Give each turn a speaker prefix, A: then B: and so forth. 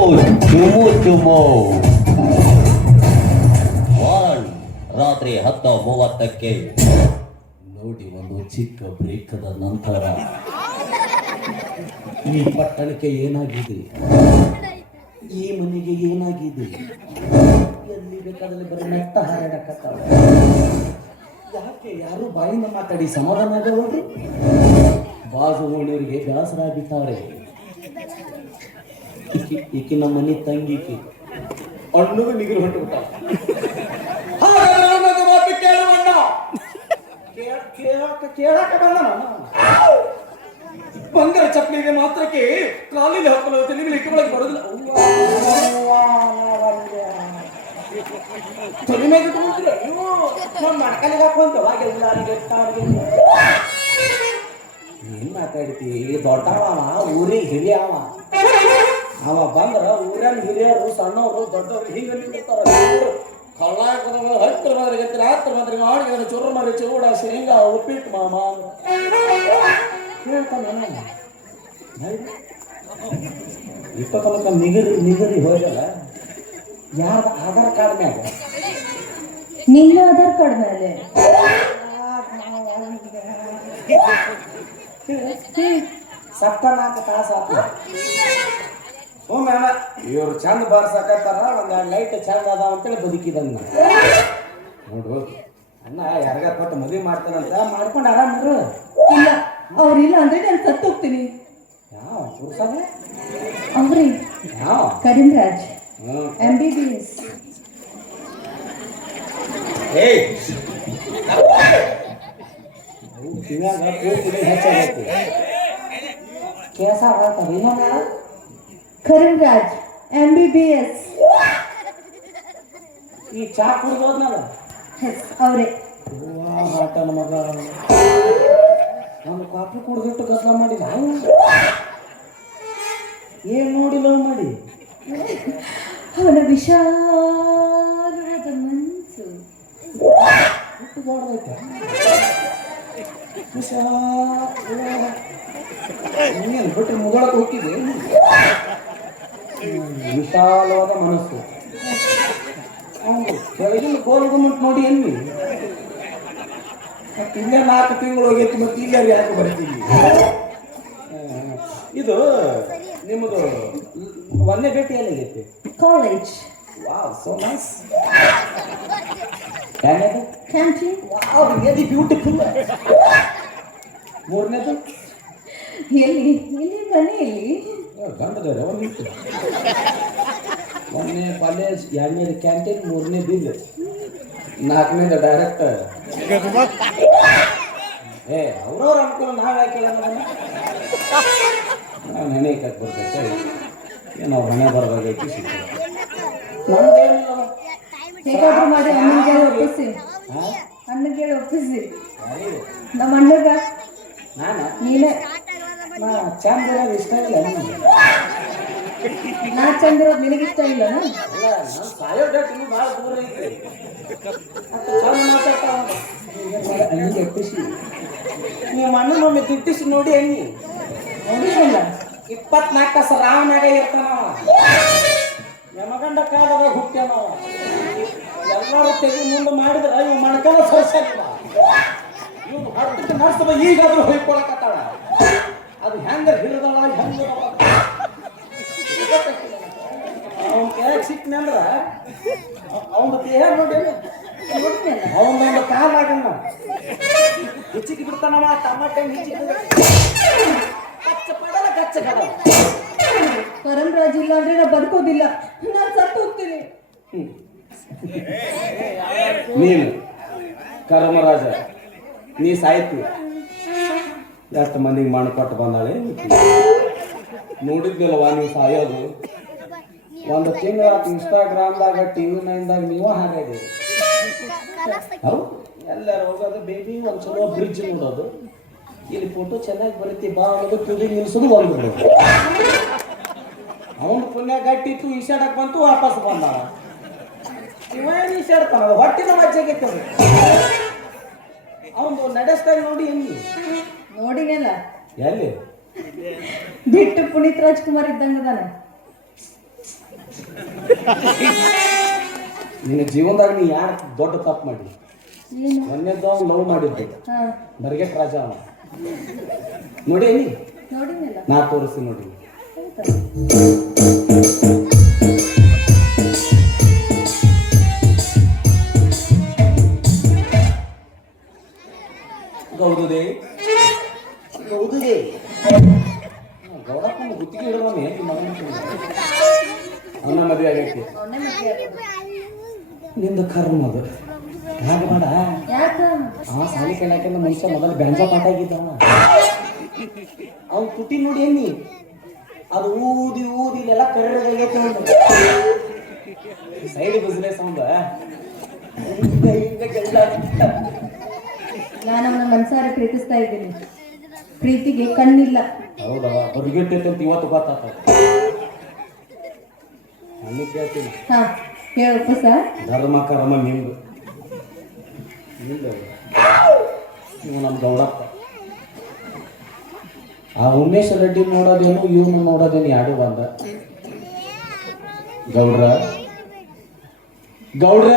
A: ಚುಮು ಚುಮು ವಾರಲ್ ರಾತ್ರಿ ಹತ್ತು ಮೂವತ್ತಕ್ಕೆ. ನೋಡಿ ಒಂದು ಚಿಕ್ಕ ಬ್ರೇಕದ ನಂತರ. ಈ ಪಟ್ಟಣಕ್ಕೆ ಏನಾಗಿದೆ? ಈ ಮನೆಗೆ ಏನಾಗಿದೆ? ಎಲ್ಲಿ ಬೇಕಾದಲ್ಲಿ ಬರೀ ನೆಟ್ಟ ಯಾಕೆ ಯಾರು ಬಾಯಿಂದ ಮಾತಾಡಿ ಸಮಾಧಾನ ಆಗವಲ್ರಿ ಬಾಜು ಓಣಿಯವರಿಗೆ ಬೇಸರ ಬಿಟ್ಟಾರೆ ಈಕಿ ಈಕಿ ನಮ್ಮ ಮನೆ ತಂಗಿ ಈಕಿ. ಅಣ್ಣಗೆ ನಿಗುರು ಬಿಟ್ಟ ಕೇಳಕ ಬಂದ ಬಂಗಾರ ಚಪ್ಪಲಿಗೆ ಮಾತ್ರಕ್ಕೆ ಕಾಲಿಗೆ ಹಾಕಲು ತಲೆಗೆ ಇಟ್ಟುಕೊಳ್ಳಕ್ಕೆ ಬರೋದಿಲ್ಲ. ತಲೆ ಮೇಲೆ ಇಟ್ಕೊಂಡ್ರೆ ನಮ್ಮ ಮಡ್ಕಲಿಗೆ ಹಾಕೊಂತ ಎಲ್ಲರಿಗೆ ಏನ್ ಮಾತಾಡ್ತಿ? ದೊಡ್ಡವ, ಊರಿಗೆ ಹಿರಿಯ ಅವ ಬಂದ್ರೆ ಬಂದ್ರ ಊರನ್ ಹಿರಿಯರು ಸಣ್ಣವರು ದೊಡ್ಡವರು ಹಿಂಗ ನಿಂತಿರ್ತಾರ ಕಳ್ಳ ಹತ್ತಿರ ಮಾದ್ರಿ ಗತ್ತಿರ ಹತ್ತಿರ ಮಾದ್ರಿ ಮಾಡಿ ಚೂರು ಮಾಡಿ ಚೂಡ ಶೇಂಗಾ ಉಪ್ಪಿಟ್ಟು ಮಾಮ ಹೇಳ್ತಾನ ಇಷ್ಟ ತನಕ ನಿಗರಿ ನಿಗರಿ ಹೋಗಲ್ಲ ಯಾರ ಆಧಾರ್ ಕಾರ್ಡ್ ಮ್ಯಾಗ?
B: ನಿನ್ನ ಆಧಾರ್ ಕಾರ್ಡ್ ಮೇಲೆ
C: ಸಪ್ತನಾಲ್ಕು ತಾಸು ಆತ. ಹ್ಞೂ ನಾನ ಇವ್ರು ಚಂದ ಬಾರಿಸಾಕತ್ತಾರ ಒಂದು ಎರಡು ಲೈಟ್ ಚಂದ ಅದಾವ ಅಂತೇಳಿ ಬದುಕಿದಂಗ ನೋಡು ಅಣ್ಣ ಯಾರಿಗ ಕೊಟ್ಟು ಮದುವೆ ಮಾಡ್ತಾರಂತ ಮಾಡ್ಕೊಂಡು ಆರಾಮಿರು
B: ಇಲ್ಲ ಅವ್ರಿಲ್ಲ ಅಂದ್ರೆ ನಾನು ಸತ್ತು ಹೋಗ್ತೀನಿ
C: ಯಾವ ಪುರುಷನೇ
B: ಅವ್ರಿ
C: ಯಾವ
B: Kareemraj M B B S
C: ಏಯ್ ಅವು ಕಿವ್ಯಾಗ ಕೂದಲು ಹೆಚ್ಚಾಗೈತಿ ಕೇಸ ಆಗತ್ತದ ಇನ್ನೊಂದು ಹೇಳು.
B: Raj M B B S
C: ಈ ಚಾ ಕುಡ್ದೋದ್ನಲ್ಲ
B: ಅವರೇ.
C: ಆಟನ ಮಗ. ನಾನು ಕಾಫಿ ಕುಡ್ದಿಟ್ಟು ಕಸ ಮಾಡಿದ ಏನ್ ನೋಡಿ ಲವ್ ಮಾಡಿ?
B: ಅವನ ವಿಶಾಲವಾದ ಮನಸ್ಸು
C: ಹುಟ್ಟು ಬಾಡ್ದೈತೆ ನೀನು ಬಿಟ್ಟು ಮುಗಳಕ್ಕೆ ಹೋಗಿದ್ದೆ ವಿಶಾಲವಾದ ಮನಸ್ಸು. ಕೆಳಗಿನ ಗೋಲ್ ಗುಮ್ಮಟ್ ನೋಡಿ ಎಲ್ಲಿ ಮತ್ತೆ ಇಲ್ಲೇ ನಾಲ್ಕು ತಿಂಗಳು ಹೋಗೈತಿ ಮತ್ತೆ ಇಲ್ಲೇ ಯಾಕೆ ಬರ್ತೀವಿ ಇದು ನಿಮ್ಮದು ಒಂದೇ ಭೇಟಿ ಎಲ್ಲಿಗೈತಿ
B: ಕಾಲೇಜ್
C: ವಾವ್ ಸೋ ನೈಸ್ ಎರಡನೇದು
B: ಕ್ಯಾಂಟೀನ್
C: ವಾವ್ ರಿಯಲಿ ಬ್ಯೂಟಿಫುಲ್ ಮೂರನೇದು?
B: ಎಲ್ಲಿ ಇಲ್ಲಿ ಮನೆಯಲ್ಲಿ
C: ಗಂಡದವ್ರೆ ಒಂದು ಇತ್ತು ಒಂದನೇ ಕಾಲೇಜ್ ಎರಡನೇದು ಕ್ಯಾಂಟೀನ್ ಮೂರನೇ ಬಿಲ್ ನಾಲ್ಕನೇದು ಡೈರೆಕ್ಟ್ ಏ ಅವ್ರವ್ರ ಅನುಕೂಲ ನಾವು ಯಾಕೆ ಹೇಳೋಣ ನಾವು ನೆನೆ ಕಟ್ ಬರ್ತೈತೆ ಏನೋ ಮನೆ ಬರ್ದಾಗೈತಿ ಸಿಗ್ತದೆ ನಮ್ದೇನಿಲ್ಲ
B: ಹೇಗಾದ್ರೂ ಮಾಡಿ ಅಣ್ಣನಿಗೆ ಒಪ್ಪಿಸಿ
C: ಹಾಂ
B: ಅಣ್ಣಗೆ ಒಪ್ಪಿಸಿ
C: ಯಾರಿಗೂ
B: ನಮ್ಮ ಅಣ್ಣಗ
C: ನಾನು
B: ನೀನೇ
C: ನಾ ಚಂದ ಇರೋದು ಇಷ್ಟ ಇಲ್ಲ ನನಗೆ
B: ನಾ ಚಂದಿರೋದು ನಿನಗಿಷ್ಟ ಇಲ್ಲ
C: ಅಲ್ಲ ನಾನು ಸಾಯೋ ಡೇಟ್ ಇನ್ನೂ ಭಾಳ ದೂರ ಐತಿ. ಮತ್ತೆ ಚಂದ ಮಾತಾಡ್ತಾವ ಖುಷಿ ನಿಮ್ಮ ಅಣ್ಣನೊಮ್ಮೆ ದಿಟ್ಟಿಸಿ ನೋಡಿ ಹೆಂಗಿ
B: ನೋಡಿಲ್ಲ
C: ಇಪ್ಪತ್ನಾಲ್ಕು ತಾಸು ರಾವನಾಗ ಇರ್ತಾನವ ಯಮಗಂಡ ಕಾಲದಾಗ ಹುಟ್ಟ್ಯಾನವ ಎಲ್ಲರೂ ತೆಗಿ ಮುಂದೆ ಮಾಡಿದ್ರೆ ಇವ್ ಮಣ್ಕನ ಸರ್ಸಲ್ಲ ಇವ್ ಹೊರಟಿಗೆ ನಡ್ಸದ ಈಗಾದ್ರೂ ಹೊಯ್ಕೊಳಕತ್ತಾಳ. ಅದು ಹೆಂಗ ಹಿಡಿದಳ ಹೆಂಗ ಅವನ ಕೆಳಗೆ ಸಿಕ್ಕನೆ ಅಂದ್ರ ಅವನ ದೇಹ ನೋಡಿ ಅವನೊಂದು ಕಾಲ ಆಗಣ್ಣ ಹೆಚ್ಚಿಗೆ ಬಿಡ್ತಾನವ ಟಮಾಟೆ ಹೆಚ್ಚಿಗೆ ಕಚ್ಚ ಪಡಲ ಕಚ್ಚ
B: ಕರಂರಾಜ್ ಇಲ್ಲ ಅಂದ್ರೆ ನಾ ಬದುಕೋದಿಲ್ಲ ನಾನು ಸತ್ತು ಹೋಗ್ತೀನಿ.
C: ನೀನು ಕರ್ಮರಾಜ ನೀ ಸಾಯ್ತಿ ಎಷ್ಟು ಮಂದಿಗೆ ಮಣ್ಣು ಕೊಟ್ಟು ಬಂದಾಳೆ? ನೋಡಿದ್ನಲ್ವ ನೀವು ಸಾಯೋದು? ಒಂದು ತಿಂಗಳ ಇನ್ಸ್ಟಾಗ್ರಾಮ್ದಾಗ ಟಿ ವಿ ನೈನ್ದಾಗ ನೀವು ಹೌದು? ಎಲ್ಲರೂ ಹೋಗೋದು, ಬೇಬಿ ಒಂದು ಚಲೋ ಬ್ರಿಡ್ಜ್ ನೋಡೋದು. ಇಲ್ಲಿ ಫೋಟೋ ಚೆನ್ನಾಗಿ ಬರುತ್ತೆ, ಬಾ ಅನ್ನೋದು ತುದಿ ನಿಲ್ಸೋದು ಒಂದು ಅವನು ಪುಣ್ಯ ಗಟ್ಟಿತ್ತು ಈಶಾಡಕ್ಕೆ ಬಂತು, ವಾಪಸ್ ಬಂದ. ಇವೇನು ಈಶಾಡ್ತಾನ ಹೊಟ್ಟಿನ ಮಜ್ಜೆಗೆ ಅವನು ನಡೆಸ್ತಾಗ ನೋಡಿ ಹೆಂಗಿ
B: ನೋಡಿನಲ್ಲ
C: ಎಲ್ಲಿ?
B: ಬಿಟ್ಟು ಪುನೀತ್ ರಾಜ್ಕುಮಾರ್ ಇದ್ದಂಗ ಅದಾನ.
C: ನಿನ್ನ ಜೀವನದಾಗ ನೀ ಯಾರು ದೊಡ್ಡ ತಪ್ಪು ಮಾಡಿ
B: ಮೊನ್ನೆ
C: ಮೊನ್ನೆದ್ದು ಅವ್ನು ಲವ್ ಮಾಡಿದ್ದೆ. ಬರ್ಗೆಟ್ ರಾಜ ಅವ
B: ನೋಡಿ
C: ನಾ ತೋರಿಸ್ತೀನಿ ನೋಡಿ.
B: ಹೌದಾ?
C: ಗೌದುದೇ ಗೌದುದೇ ಗೌಡಪ್ಪನ ಗುತ್ತಿಗೆ ಹಿಡಿದವನೇ ಅವನ ಮದುವೆ ಆಗೈತಿ
B: ಅವನೇ ಮದ್ವೆ ಆಗೋದು.
C: ನಿಂದು ಕರ್ಮ ಅದು. ಹಾಗೆ ಮಾಡ ಅವ ಸಾಲಿ ಕಲಿಯಾಕಿಂತ ಮನುಷ್ಯ ಮೊದಲು ಬ್ಯಾಂಜ ಪಾಠ ಆಗಿದ್ದವ ಅವ್ನ ತುಟಿ ನೋಡಿ ಏನಿ ಅದು ಊದಿ ಊದಿ ಇಲ್ಲೆಲ್ಲ ಕರ್ರಗಾಗೈತೆ ಒಂದು ಸೈಡ್ ಬಿಸ್ನೆಸ್ ಅವಂದ ಹಿಂಗ ಹಿಂಗ ಗೆಲ್ಲ
B: ನಾನು ಅವನ ಮನ್ಸಾರ ಪ್ರೀತಿಸ್ತಾ ಇದ್ದೀನಿ. ಪ್ರೀತಿಗೆ ಕಣ್ಣಿಲ್ಲ.
C: ಹೌದವ ಹೊರಗಿಟ್ಟೈತೆ ಅಂತ ಇವತ್ತು ಗೊತ್ತಾತ ನನಗೆ ಕೇಳ್ತೀನಿ.
B: ಹಾ ಹೇಳಪ್ಪ ಸರ್
C: ಧರ್ಮ ಕರ್ಮ ನಿಂದು. ನಿಂದು ಇವ ನಮ್ಮ ಗೌಡಪ್ಪ. ಆ ಉಮೇಶ್ ರೆಡ್ಡಿ ನೋಡೋದೇನು ಇವನು ನೋಡೋದೇನು ಯಾರು ಬಂದ? ಗೌಡ್ರ? ಗೌಡ್ರ?